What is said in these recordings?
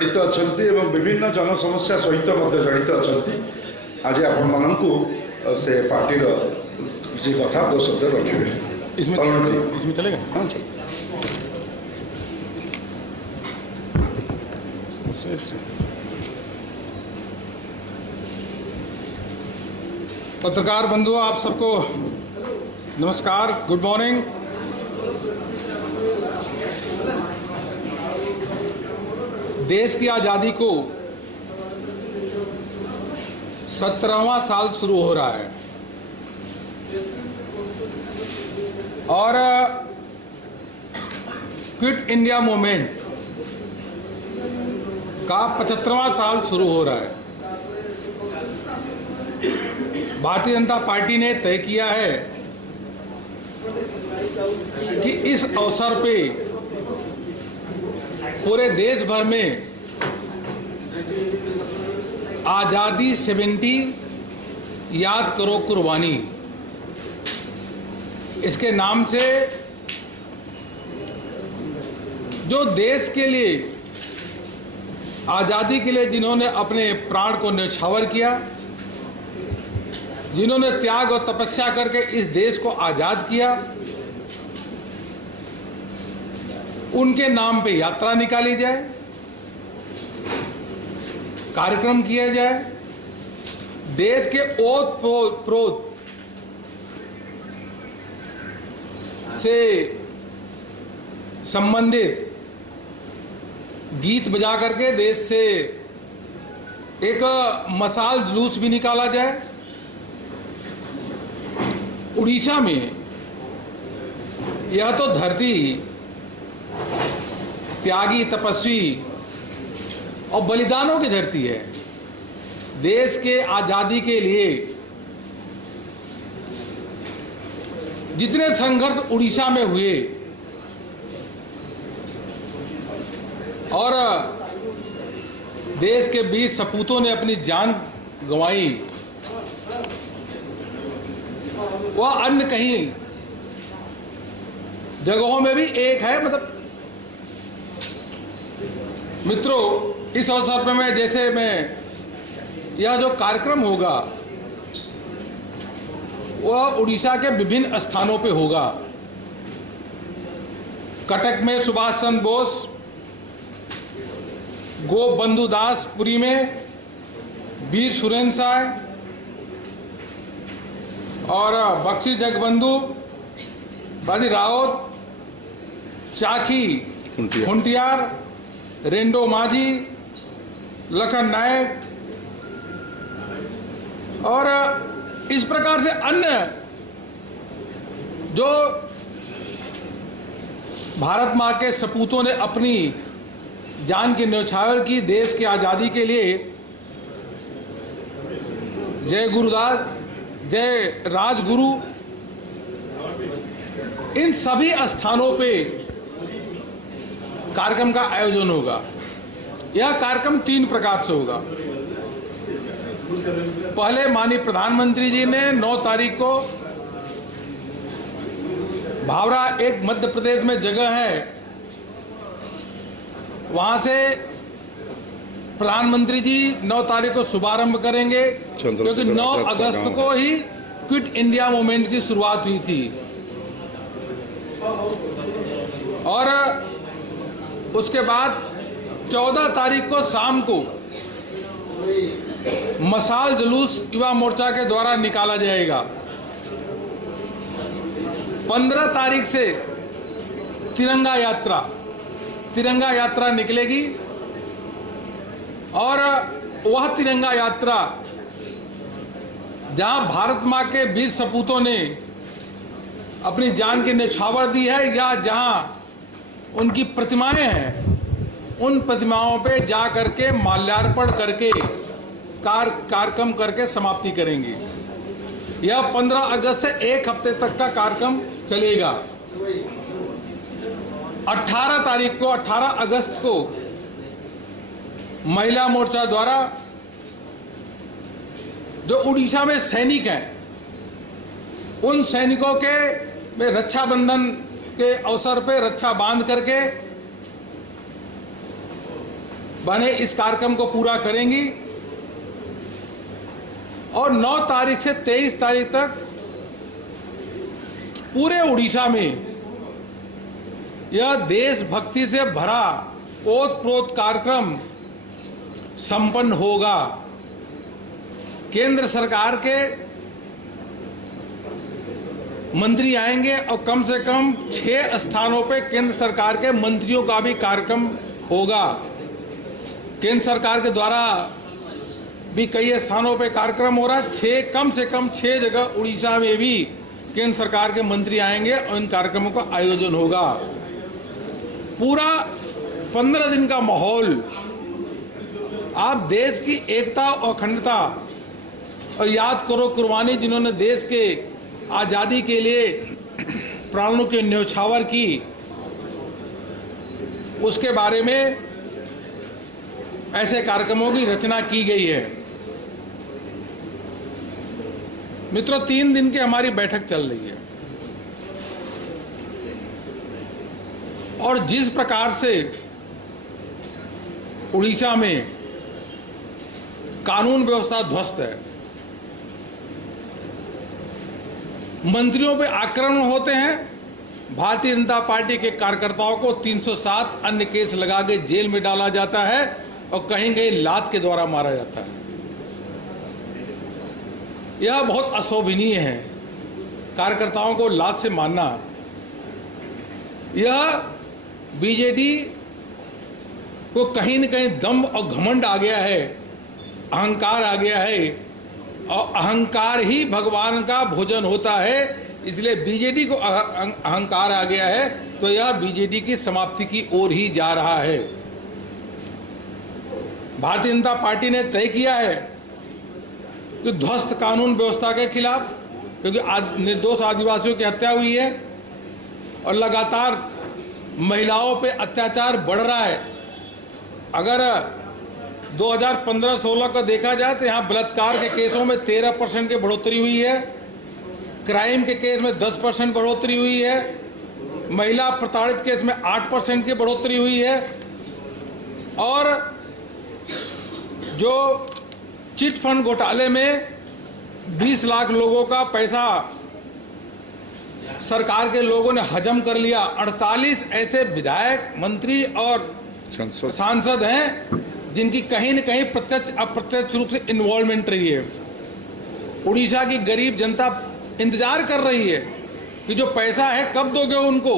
जड़ित अच्छा एवं विभिन्न जनसमस्या सहित जड़ित अच्छा आज आपण से पार्टी किसी कथा दो शब्द रखिए इसमें चलेगा। हाँ पत्रकार बंधुओं, आप सबको नमस्कार, गुड मॉर्निंग। देश की आज़ादी को 17वां साल शुरू हो रहा है और क्विट इंडिया मूवमेंट का 75वां साल शुरू हो रहा है। भारतीय जनता पार्टी ने तय किया है कि इस अवसर पे पूरे देश भर में आज़ादी 70 याद करो कुर्बानी, इसके नाम से जो देश के लिए, आज़ादी के लिए जिन्होंने अपने प्राण को न्यौछावर किया, जिन्होंने त्याग और तपस्या करके इस देश को आज़ाद किया, उनके नाम पे यात्रा निकाली जाए, कार्यक्रम किया जाए, देश के ओत प्रोत से संबंधित गीत बजा करके देश से एक मशाल जुलूस भी निकाला जाए। उड़ीसा में यह तो धरती त्यागी, तपस्वी और बलिदानों की धरती है। देश के आज़ादी के लिए जितने संघर्ष उड़ीसा में हुए और देश के वीर सपूतों ने अपनी जान गंवाई, वह अन्य कहीं जगहों में भी एक है। मतलब मित्रों, इस अवसर पर यह जो कार्यक्रम होगा वह उड़ीसा के विभिन्न स्थानों पे होगा। कटक में सुभाष चंद्र बोस, गोप बंधु दास पुरी में वीर सुरेंद्र साय और बख्शी जगबंधु बाजी राउत, चाकी खुंटियार, रेंडो माझी, लखन नायक और इस प्रकार से अन्य जो भारत मां के सपूतों ने अपनी जान की न्यौछावर की देश की आज़ादी के लिए। जय गुरुदास, जय राजगुरु, इन सभी स्थानों पे कार्यक्रम का आयोजन होगा। यह कार्यक्रम 3 प्रकार से होगा। पहले माननीय प्रधानमंत्री जी ने 9 तारीख को भावरा, एक मध्य प्रदेश में जगह है, वहां से प्रधानमंत्री जी 9 तारीख को शुभारंभ करेंगे, क्योंकि 9 अगस्त को ही क्विट इंडिया मूवमेंट की शुरुआत हुई थी। और उसके बाद 14 तारीख को शाम को मशाल जुलूस युवा मोर्चा के द्वारा निकाला जाएगा। 15 तारीख से तिरंगा यात्रा निकलेगी और वह तिरंगा यात्रा जहां भारत मां के वीर सपूतों ने अपनी जान की न्यौछावर दी है या जहां उनकी प्रतिमाएं हैं, उन प्रतिमाओं पे जा करके माल्यार्पण करके कार्यक्रम करके समाप्ति करेंगे। यह 15 अगस्त से 1 हफ्ते तक का कार्यक्रम चलेगा। 18 तारीख को, 18 अगस्त को महिला मोर्चा द्वारा जो उड़ीसा में सैनिक हैं, उन सैनिकों के में रक्षाबंधन के अवसर पे रक्षा बांध करके बने इस कार्यक्रम को पूरा करेंगी और 9 तारीख से 23 तारीख तक पूरे उड़ीसा में यह देशभक्ति से भरा ओतप्रोत कार्यक्रम संपन्न होगा। केंद्र सरकार के मंत्री आएंगे और कम से कम 6 स्थानों पे केंद्र सरकार के मंत्रियों का भी कार्यक्रम होगा। केंद्र सरकार के द्वारा भी कई स्थानों पे कार्यक्रम हो रहा है। कम से कम 6 जगह उड़ीसा में भी केंद्र सरकार के मंत्री आएंगे और इन कार्यक्रमों का आयोजन होगा। पूरा 15 दिन का माहौल आप देश की एकता और अखंडता और याद करो कुर्बानी जिन्होंने देश के आज़ादी के लिए प्राणों के न्यौछावर की, उसके बारे में ऐसे कार्यक्रमों की रचना की गई है। मित्रों, 3 दिन की हमारी बैठक चल रही है और जिस प्रकार से उड़ीसा में कानून व्यवस्था ध्वस्त है, मंत्रियों पे आक्रमण होते हैं, भारतीय जनता पार्टी के कार्यकर्ताओं को 307 अन्य केस लगा के जेल में डाला जाता है और कहीं कहीं लात के द्वारा मारा जाता है। यह बहुत अशोभनीय है। कार्यकर्ताओं को लात से मारना, यह बीजेडी को कहीं न कहीं दम और घमंड आ गया है, अहंकार आ गया है और अहंकार ही भगवान का भोजन होता है। इसलिए बीजेडी को अहंकार आ गया है तो यह बीजेडी की समाप्ति की ओर ही जा रहा है। भारतीय जनता पार्टी ने तय किया है कि ध्वस्त कानून व्यवस्था के खिलाफ, क्योंकि निर्दोष आदिवासियों की हत्या हुई है और लगातार महिलाओं पे अत्याचार बढ़ रहा है। अगर 2015-16 का देखा जाए तो यहाँ बलात्कार के केसों में 13% की बढ़ोतरी हुई है, क्राइम के केस में 10% बढ़ोतरी हुई है, महिला प्रताड़ित केस में 8% की बढ़ोतरी हुई है और जो चिट फंड घोटाले में 20 लाख लोगों का पैसा सरकार के लोगों ने हजम कर लिया। 48 ऐसे विधायक, मंत्री और सांसद हैं जिनकी कहीं न कहीं प्रत्यक्ष अप्रत्यक्ष रूप से इन्वॉल्वमेंट रही है। उड़ीसा की गरीब जनता इंतजार कर रही है कि जो पैसा है कब दोगे उनको।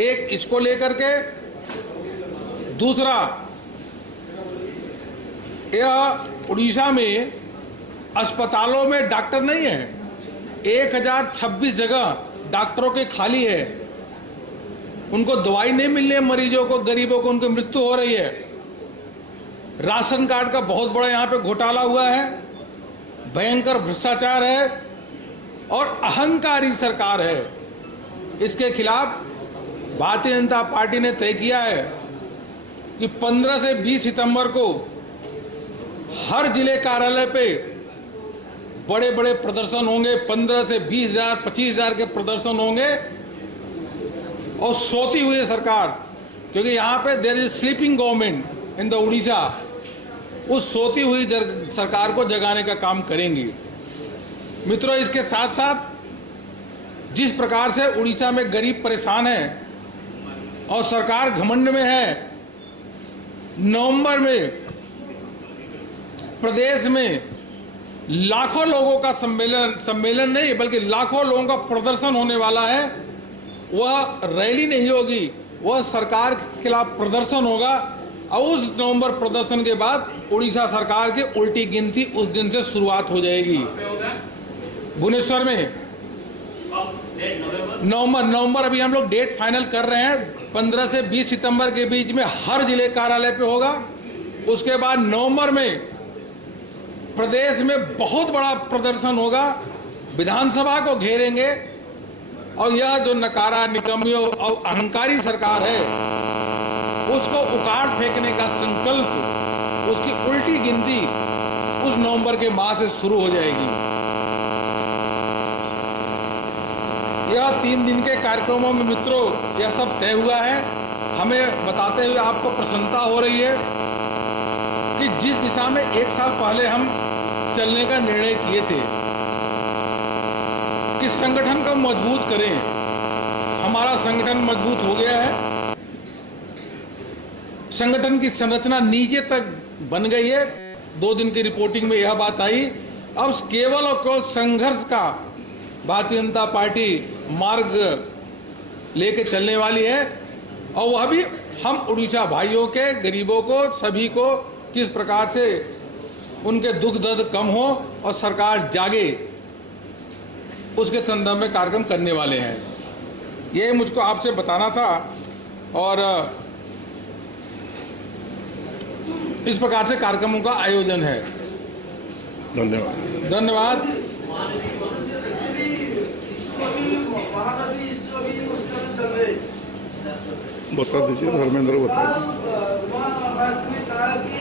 एक इसको लेकर के, दूसरा यह उड़ीसा में अस्पतालों में डॉक्टर नहीं है। 1026 जगह डॉक्टरों के खाली है, उनको दवाई नहीं मिल रही है, मरीजों को, गरीबों को उनकी मृत्यु हो रही है। राशन कार्ड का बहुत बड़ा यहाँ पे घोटाला हुआ है, भयंकर भ्रष्टाचार है और अहंकारी सरकार है। इसके खिलाफ भारतीय जनता पार्टी ने तय किया है कि 15 से 20 सितंबर को हर जिले कार्यालय पे बड़े बड़े प्रदर्शन होंगे। 15 से 20,000 25,000 के प्रदर्शन होंगे और सोती हुई सरकार, क्योंकि यहाँ पे there is sleeping government in the Orissa, उस सोती हुई सरकार को जगाने का काम करेंगी। मित्रों, इसके साथ साथ जिस प्रकार से उड़ीसा में गरीब परेशान है और सरकार घमंड में है, नवंबर में प्रदेश में लाखों लोगों का सम्मेलन नहीं बल्कि लाखों लोगों का प्रदर्शन होने वाला है। वह रैली नहीं होगी, वह सरकार के खिलाफ प्रदर्शन होगा और उस नवंबर प्रदर्शन के बाद उड़ीसा सरकार की उल्टी गिनती उस दिन से शुरुआत हो जाएगी। भुवनेश्वर में नवंबर अभी हम लोग डेट फाइनल कर रहे हैं। 15 से 20 सितंबर के बीच में हर जिले कार्यालय पे होगा। उसके बाद नवंबर में प्रदेश में बहुत बड़ा प्रदर्शन होगा, विधानसभा को घेरेंगे और यह जो नकारा, निकम्मी और अहंकारी सरकार है उसको उखाड़ फेंकने का संकल्प, उसकी उल्टी गिनती उस नवंबर के माह से शुरू हो जाएगी। यह 3 दिन के कार्यक्रमों में मित्रों यह सब तय हुआ है। हमें बताते हुए आपको प्रसन्नता हो रही है कि जिस दिशा में 1 साल पहले हम चलने का निर्णय किए थे कि संगठन को मजबूत करें, हमारा संगठन मजबूत हो गया है। संगठन की संरचना नीचे तक बन गई है। 2 दिन की रिपोर्टिंग में यह बात आई। अब केवल और केवल संघर्ष का भारतीय जनता पार्टी मार्ग लेके चलने वाली है, और वह भी हम उड़ीसा भाइयों के, गरीबों को, सभी को किस प्रकार से उनके दुख दर्द कम हो और सरकार जागे, उसके संदर्भ में कार्यक्रम करने वाले हैं। ये मुझको आपसे बताना था, और इस प्रकार से कार्यक्रमों का आयोजन है। धन्यवाद। धन्यवाद। बता दीजिए, धर्मेंद्र बता। महाभारत में कहा कि